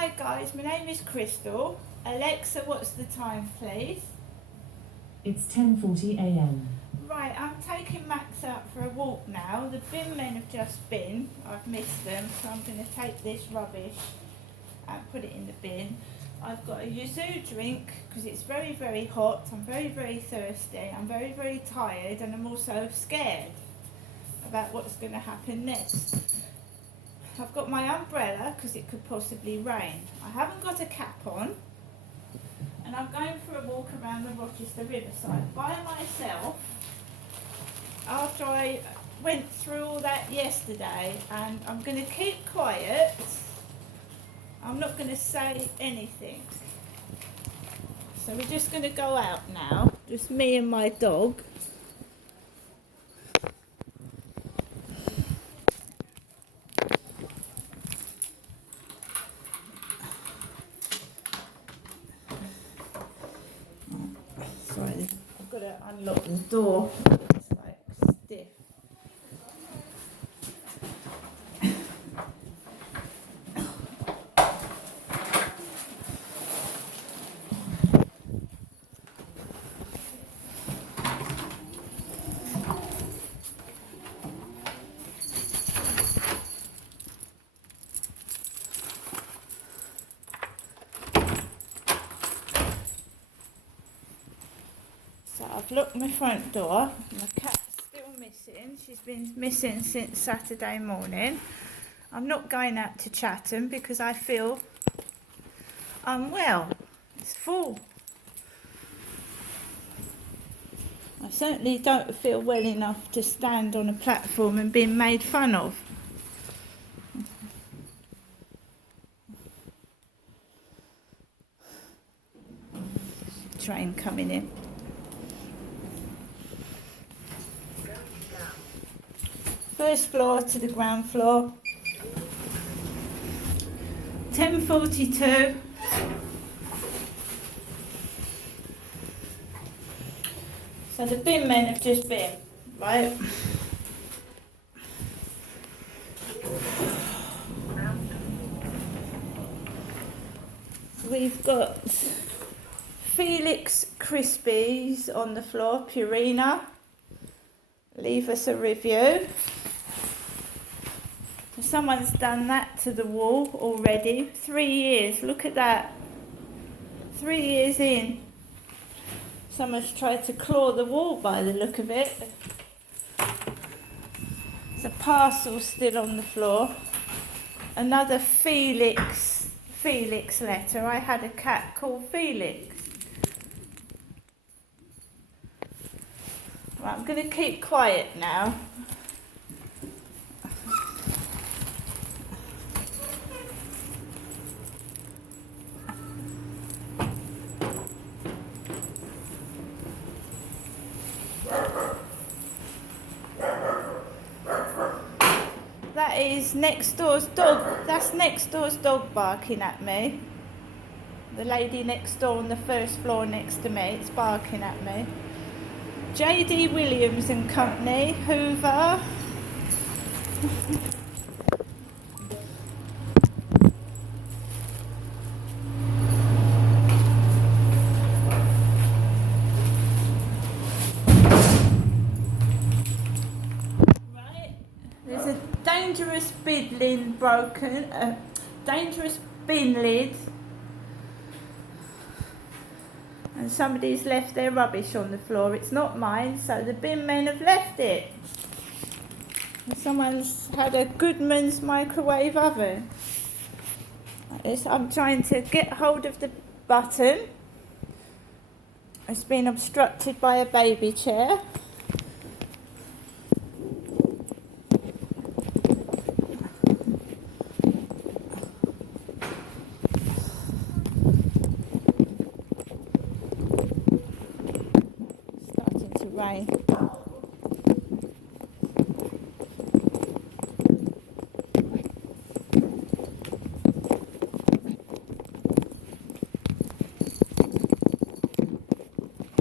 Hi guys, my name is Crystal. Alexa, what's the time please? It's 10:40 a.m. Right, I'm taking Max out for a walk now. The bin men have just been. I've missed them, so I'm going to take this rubbish and put it in the bin. I've got a yuzu drink because it's very, very hot. I'm very, very thirsty. I'm very, very tired, and I'm also scared about what's going to happen next. I've got my umbrella because it could possibly rain. I haven't got a cap on, and I'm going for a walk around the Rochester Riverside by myself after I went through all that yesterday, and I'm going to keep quiet. I'm not going to say anything. So we're just going to go out now, just me and my dog. Sorry, I've got to unlock the door. It's like stiff. So I've locked my front door. My cat's still missing. She's been missing since Saturday morning. I'm not going out to Chatham because I feel unwell. It's full. I certainly don't feel well enough to stand on a platform and being made fun of. Train coming in. First floor to the ground floor. 10:42. So the bin men have just been, right? We've got Felix Crispies on the floor, Purina. Leave us a review. Someone's done that to the wall already. 3 years, look at that. 3 years in. Someone's tried to claw the wall by the look of it. There's a parcel still on the floor. Another Felix letter. I had a cat called Felix. Right, I'm going to keep quiet now. That is next door's dog. That's next door's dog barking at me. The lady next door on the first floor next to me, it's barking at me. J.D. Williams and Company, Hoover. Dangerous bin lid broken, dangerous bin lid, and somebody's left their rubbish on the floor. It's not mine, so the bin men have left it. And someone's had a Goodman's microwave oven. I'm trying to get hold of the button. It's been obstructed by a baby chair. Rain.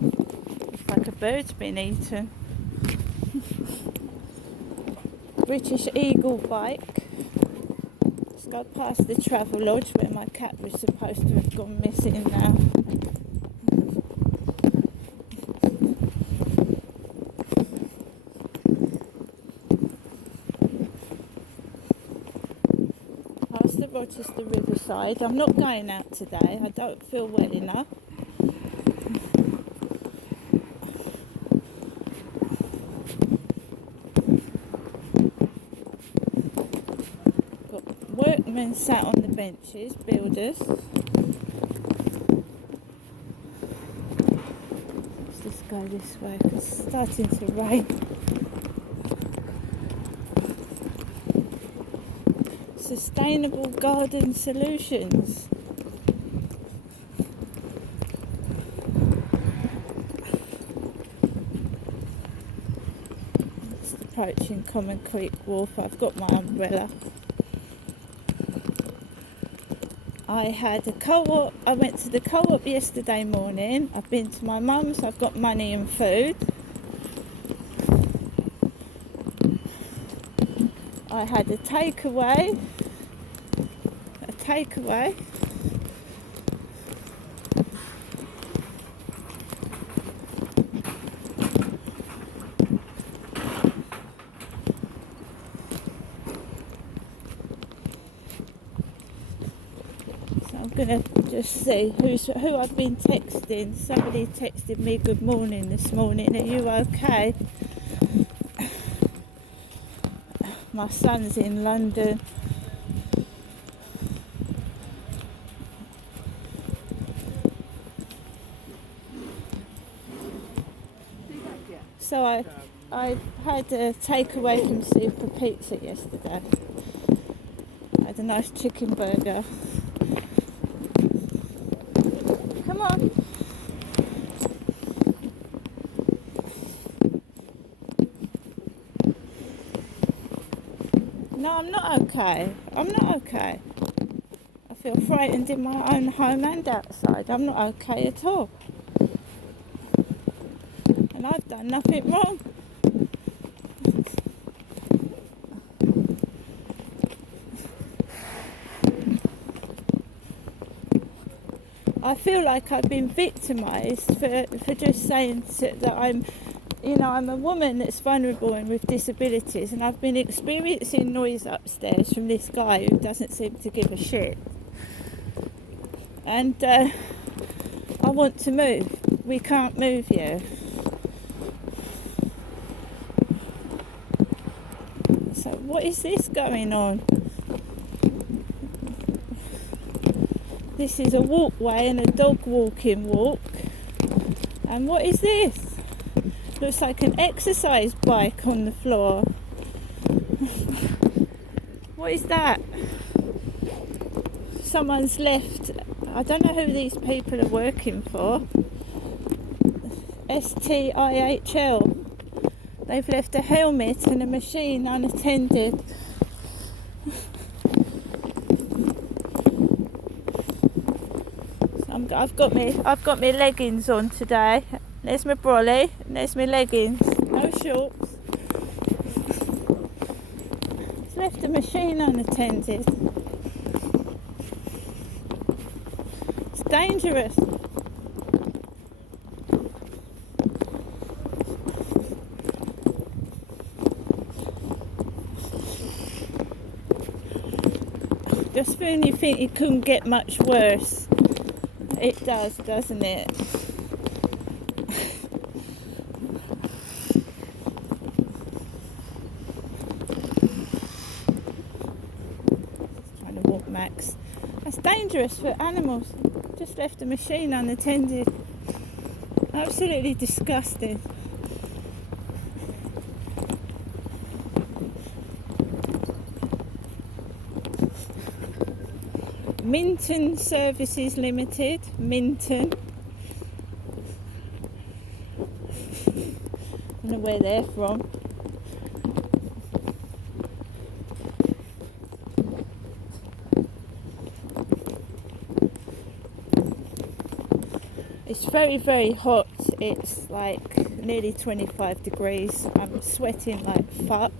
Looks like a bird's been eaten. British Eagle bike. It's Go past the travel lodge where my cat was supposed to have gone missing now. Past the Rochester Riverside. I'm not going out today. I don't feel well enough. Workmen sat on the benches, builders. Let's just go this way because it's starting to rain. Sustainable garden solutions. Just approaching Common Creek Wharf. I've got my umbrella. I had a co-op. I went to the co-op yesterday morning. I've been to my mum's. I've got money and food. I had a takeaway. I'm gonna just see who I've been texting. Somebody texted me good morning this morning. Are you okay? My son's in London. So I had a takeaway from Super Pizza yesterday. I had a nice chicken burger. Come on. No, I'm not okay. I'm not okay. I feel frightened in my own home and outside. I'm not okay at all. And I've done nothing wrong. I feel like I've been victimised for just saying that I'm a woman that's vulnerable and with disabilities, and I've been experiencing noise upstairs from this guy who doesn't seem to give a shit. And I want to move. We can't move you. So what is this going on? This is a walkway and a dog walking walk. And what is this? Looks like an exercise bike on the floor. What is that? Someone's left. I don't know who these people are working for. STIHL. They've left a helmet and a machine unattended. I've got my leggings on today. There's my brolly, and there's my leggings. No shorts. It's left the machine unattended. It's dangerous. Just when you think it couldn't get much worse, it does, doesn't it? Trying to walk Max. That's dangerous for animals. Just left the machine unattended. Absolutely disgusting. Minton Services Limited, Minton. I don't know where they're from. It's very, very hot. It's like nearly 25 degrees. I'm sweating like fuck.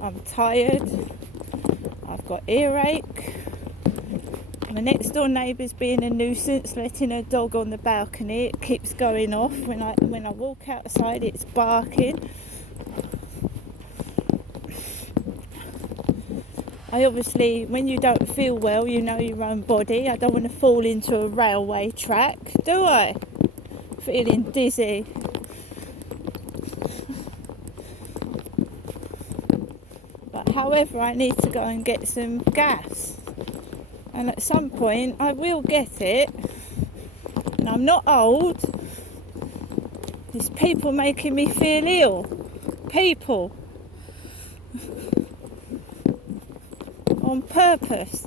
I'm tired. I've I've got earache. My next door neighbour's being a nuisance, letting her dog on the balcony. It keeps going off. When I walk outside, it's barking. I obviously, when you don't feel well, you know your own body. I don't want to fall into a railway track, do I? Feeling dizzy. But however, I need to go and get some gas. And at some point I will get it. And I'm not old. There's people making me feel ill. People. On purpose.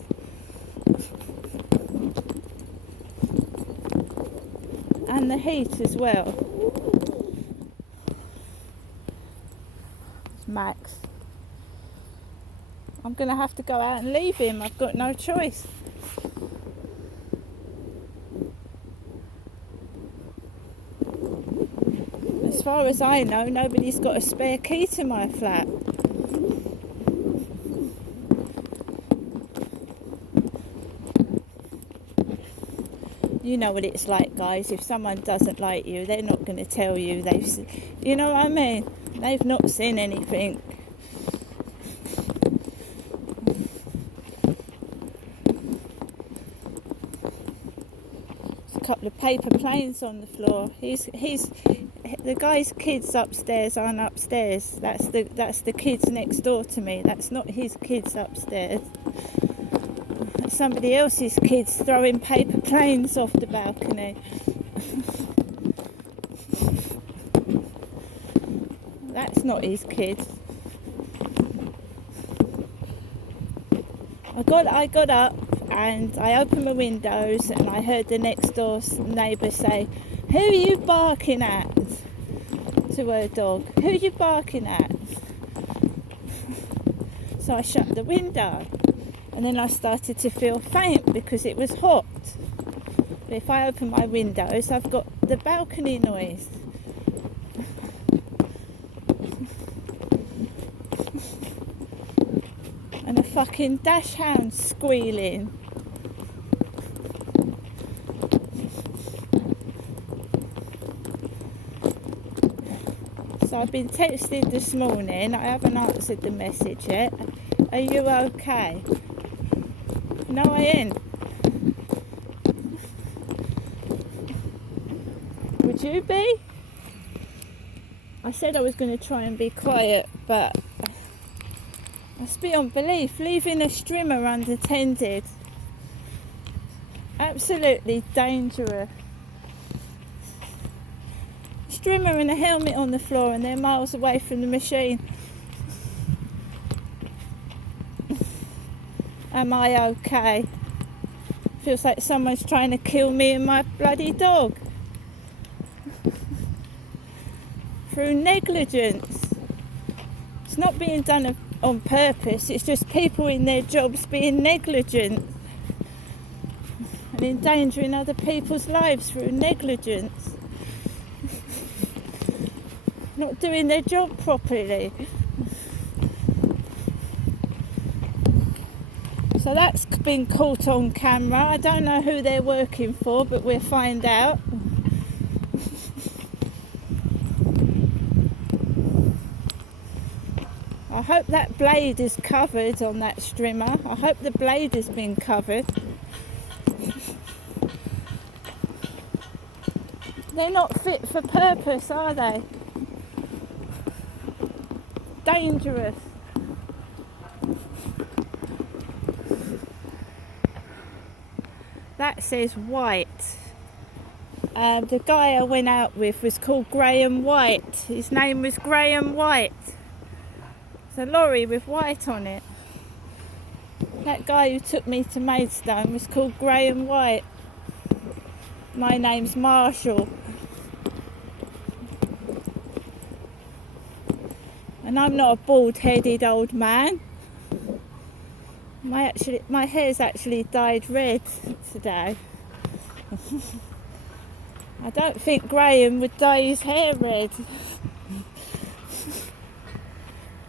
And the heat as well. It's Max. I'm going to have to go out and leave him. I've got no choice. As far as I know, nobody's got a spare key to my flat. You know what it's like, guys. If someone doesn't like you, they're not going to tell you. You know what I mean? They've not seen anything. There's a couple of paper planes on the floor. The guy's kids upstairs aren't upstairs. That's the kids next door to me. That's not his kids upstairs. That's somebody else's kids throwing paper planes off the balcony. That's not his kids. I got up and I opened my windows and I heard the next door neighbour say, "Who are you barking at?" to her dog. "Who are you barking at?" So I shut the window. And then I started to feel faint because it was hot. But if I open my windows, I've got the balcony noise. And a fucking dash hound squealing. So I've been texted this morning. I haven't answered the message yet. Are you okay? No, I ain't. Would you be? I said I was going to try and be quiet, but that's beyond belief. Leaving a strimmer unattended. Absolutely dangerous. Strimmer and a helmet on the floor and they're miles away from the machine. Am I okay? Feels like someone's trying to kill me and my bloody dog. Through negligence. It's not being done on purpose, it's just people in their jobs being negligent and endangering other people's lives through negligence. Not doing their job properly. So that's been caught on camera. I don't know who they're working for, but we'll find out. I hope that blade is covered on that strimmer. I hope the blade has been covered. They're not fit for purpose, are they? Dangerous. That says White. The guy I went out with was called Graham White. His name was Graham White. It's a lorry with white on it. That guy who took me to Maidstone was called Graham White. My name's Marshall. And I'm not a bald-headed old man. My hair's actually dyed red today. I don't think Graham would dye his hair red.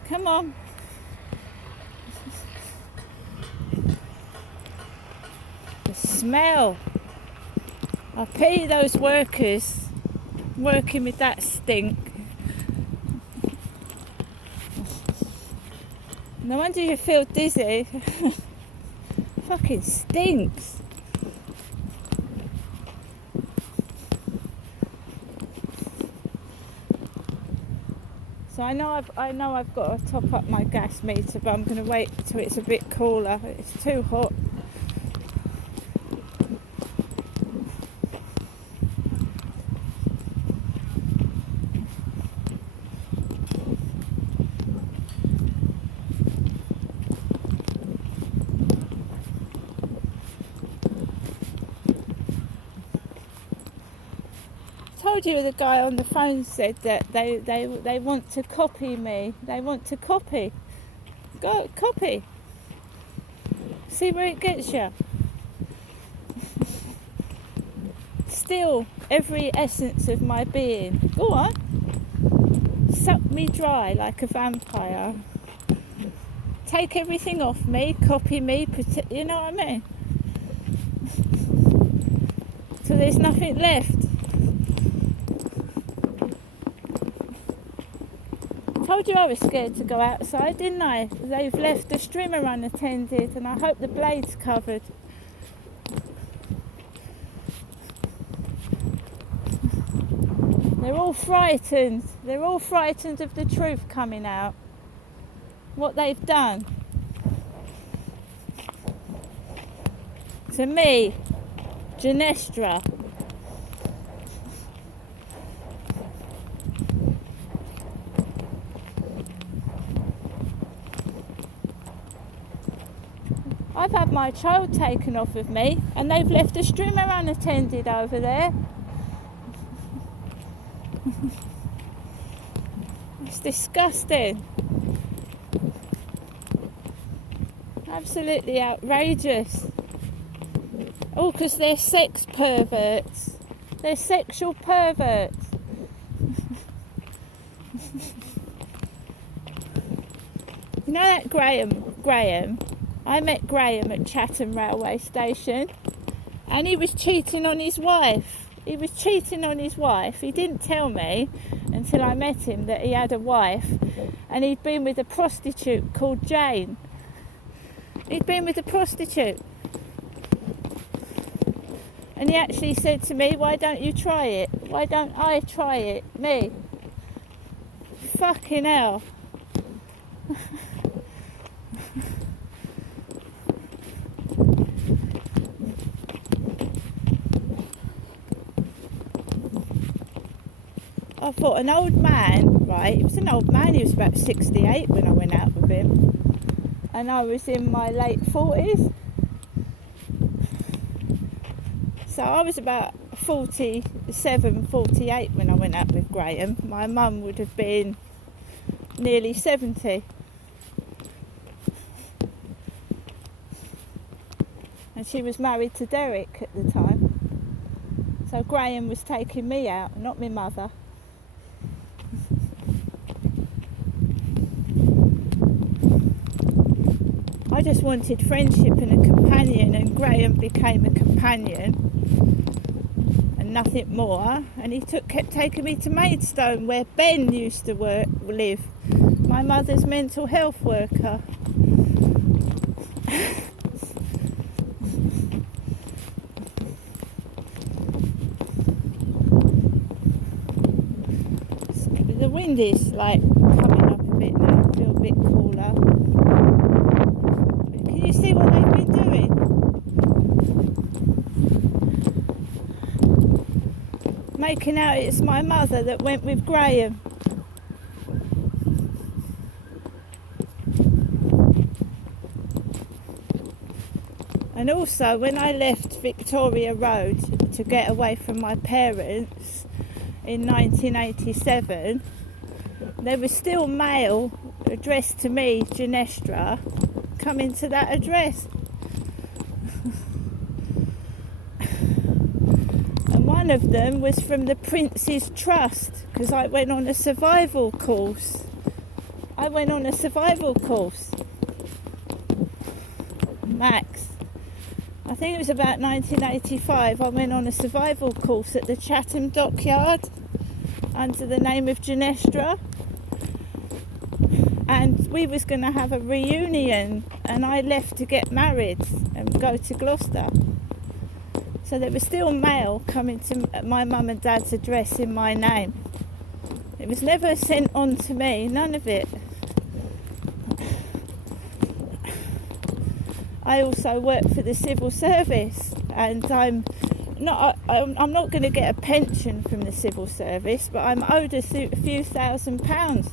Come on. Smell. I pity those workers working with that stink. No wonder you feel dizzy. Fucking stinks. So I know I've got to top up my gas meter, but I'm going to wait till it's a bit cooler. It's too hot. Told you the guy on the phone said that they want to copy me. They want to copy. Go copy. See where it gets you. Steal every essence of my being. Go on. Suck me dry like a vampire. Take everything off me. Copy me. You know what I mean? So there's nothing left. Told you I was scared to go outside, didn't I? They've left the strimmer unattended, and I hope the blade's covered. They're all frightened. They're all frightened of the truth coming out. What they've done. To me, Genestra. I've had my child taken off of me, and they've left a strimmer unattended over there. It's disgusting. Absolutely outrageous. All because they're sex perverts. They're sexual perverts. You know that Graham? I met Graham at Chatham railway station, and he was cheating on his wife. He didn't tell me until I met him that he had a wife, and he'd been with a prostitute called Jane. And he actually said to me, why don't you try it? Why don't I try it? Me. Fucking hell. I thought an old man, right, he was an old man, he was about 68 when I went out with him, and I was in my late 40s, so I was about 47, 48 when I went out with Graham. My mum would have been nearly 70, and she was married to Derek at the time, so Graham was taking me out, not my mother. I just wanted friendship and a companion, and Graham became a companion and nothing more. And he kept taking me to Maidstone, where Ben used to live, my mother's mental health worker. The wind is like coming up a bit now, I feel a bit cooler. Can you see what they've been doing? Making out it's my mother that went with Graham. And also, when I left Victoria Road to get away from my parents in 1987, there was still mail addressed to me, Genestra, coming to that address. And one of them was from the Prince's Trust, because I went on a survival course. Max, I think it was about 1985, I went on a survival course at the Chatham Dockyard under the name of Genestra, and we was going to have a reunion, and I left to get married and go to Gloucester. So there was still mail coming to my mum and dad's address in my name. It was never sent on to me, none of it. I also work for the civil service, and I'm not going to get a pension from the civil service, but I'm owed a few £1,000s.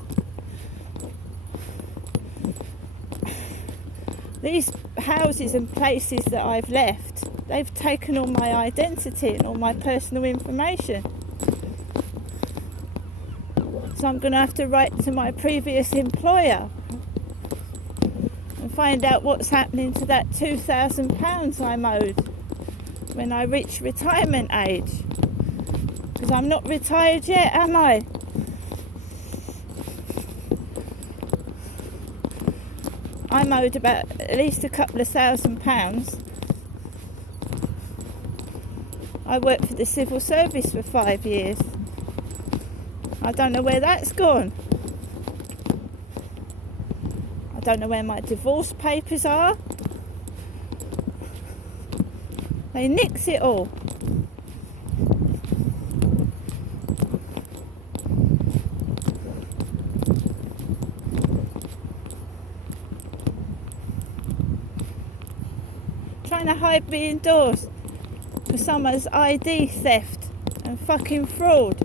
These houses and places that I've left, they've taken all my identity and all my personal information. So I'm going to have to write to my previous employer and find out what's happening to that £2,000 I'm owed when I reach retirement age. Because I'm not retired yet, am I? I'm owed about at least a couple of £1,000s. I worked for the civil service for 5 years. I don't know where that's gone. I don't know where my divorce papers are. They nix it all. Trying to hide me indoors for someone's ID theft and fucking fraud.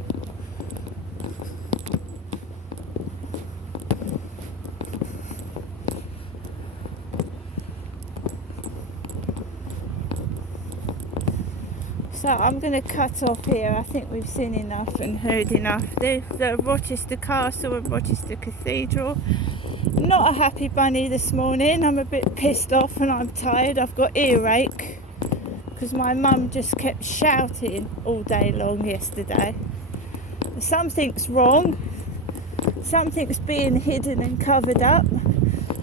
So I'm going to cut off here. I think we've seen enough and heard enough. There's the Rochester Castle and Rochester Cathedral. Not a happy bunny this morning. I'm a bit pissed off and I'm tired. I've got earache because my mum just kept shouting all day long yesterday. Something's wrong. Something's being hidden and covered up.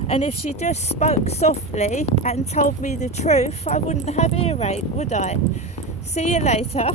And if she just spoke softly and told me the truth, I wouldn't have earache, would I? See you later.